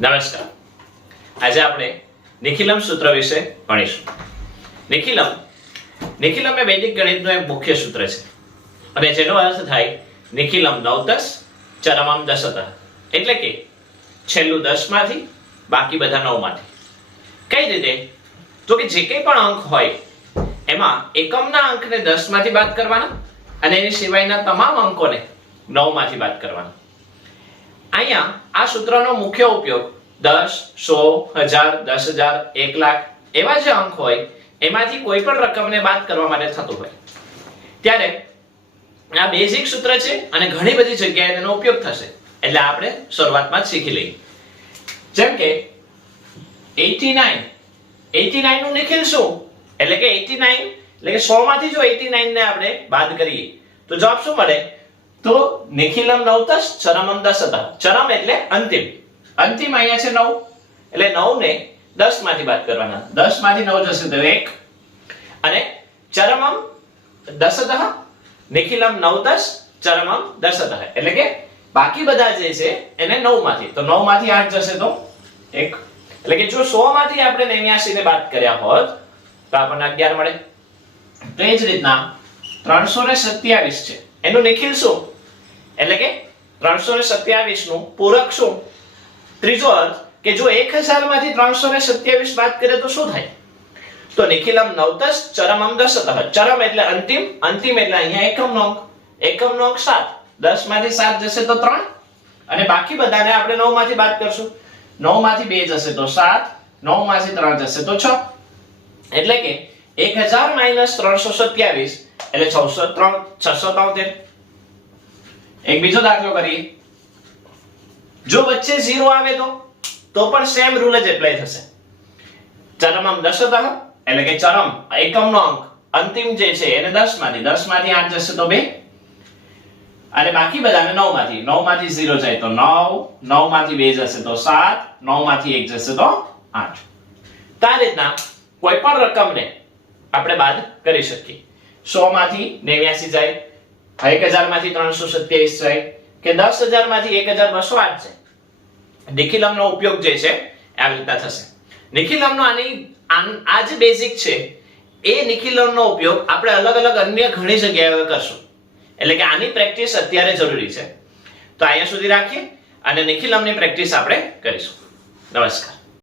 નમસ્કાર. આજે આપણે નિખિલમ સૂત્ર વિશે ભણીશું. નિખિલમ નિખિલમ એ વૈદિક ગણિતનું એક મુખ્ય સૂત્ર છે. અને જેનો અર્થ થાય નિખિલમ નવદસ, ચરમમ દશત. એટલે કે છેલ્લું દસમાંથી બાકી બધા નવમાંથી. કઈ રીતે? તો કે જે કંઈ પણ અંક હોય, એમાં એકમના અંકને દસમાંથી બાદ કરવાના અને એની સિવાયના તમામ અંકોને નવમાંથી બાદ કરવાના. અહીંયા આ સૂત્રનો મુખ્ય ઉપયોગ દસ સો હજાર, દસ હજાર, એક લાખ એવા જે અંક હોય, એમાંથી કોઈ પણ રકમને બાદ કરવા માટે થતું હોય. ત્યારે આ બેઝિક સૂત્ર છે અને ઘણી બધી જગ્યાએ તેનો ઉપયોગ થશે. એટલે આપણે શરૂઆતમાં જ શીખી લઈએ. જેમ કે 89 89 નું નિખિલ શું? એટલે કે 89 એટલે કે 100 માંથી જો 89 ને આપણે બાદ કરીએ, તો જવાબ શું મળે? નિખિલમ નવતસ ચરમમ દસત ચરમ એટલે અંતિમ. અંતિમ અહીંયા છે નવ. એટલે નવ ને દસમાંથી બાદ કરવાના. દસમાંથી નવ જશે તો એક. અને ચરમમ દસત નિખિલમ નવદસ ચરમમ દસત એટલે કે બાકી બધા જે છે, એને નવમાંથી તો નવમાંથી આઠ જશે તો એક. એટલે કે જો સો માંથી આપણે 89 ને બાદ કર્યા હોત, તો આપણને 11 મળે. તો એ જ રીતના 327 છે. એનું નિખિલ શું? એટલે કે 327 નું પૂરક શું? ત્રીજો અર્થ કે જો એક હજારમાંથી 327 બાદ કરે તો શું થાય? તો નિખિલમ નવદસ, ચરમમ દસતઃ ચરમ એટલે અંતિમ અંતિમ એટલે અહીંયા એકમનો અંક એકમનો અંક 7 10 માંથી સાત જશે તો ત્રણ. અને બાકી બધાને આપણે નવમાંથી બાદ કરશું. નવમાંથી બે જશે તો 7 9 માંથી ત્રણ જશે તો છ. એટલે કે 1000 માઇનસ 327 એટલે 603 673 એક બીજો દાખલો કરીએ. જો વચ્ચે 0 આવે તો તો પણ સેમ રૂલ જ એપ્લાય થશે. ચરમમ દશતઃ એટલે કે ચરમ, એકમનો અંક. અંતિમ જે છે એને 10 માંથી 10 માંથી 8 જશે તો 2 અને બાકી બધાને 9 માંથી 9 માંથી 0 જાય તો 9 9 માંથી 2 જશે તો 7 9 માંથી 1 જશે તો 8 તો આ રીતના કોઈ પણ રકમને આપણે બાદ કરી શકીએ. 100 માંથી 89 જાય 1000 માંથી 327 જાય કે દસ હજારમાંથી 1208 જાય નિખિલમનો ઉપયોગ જે છે આવી રીતના થશે. નિખિલમનો આની આ જે બેઝિક છે, એ નિખિલમનો ઉપયોગ આપણે અલગ અલગ અન્ય ઘણી જગ્યાએ કરશું. એટલે કે આની પ્રેક્ટિસ અત્યારે જરૂરી છે. તો અહીંયા સુધી રાખીએ અને નિખિલમની પ્રેક્ટિસ આપણે કરીશું. નમસ્કાર.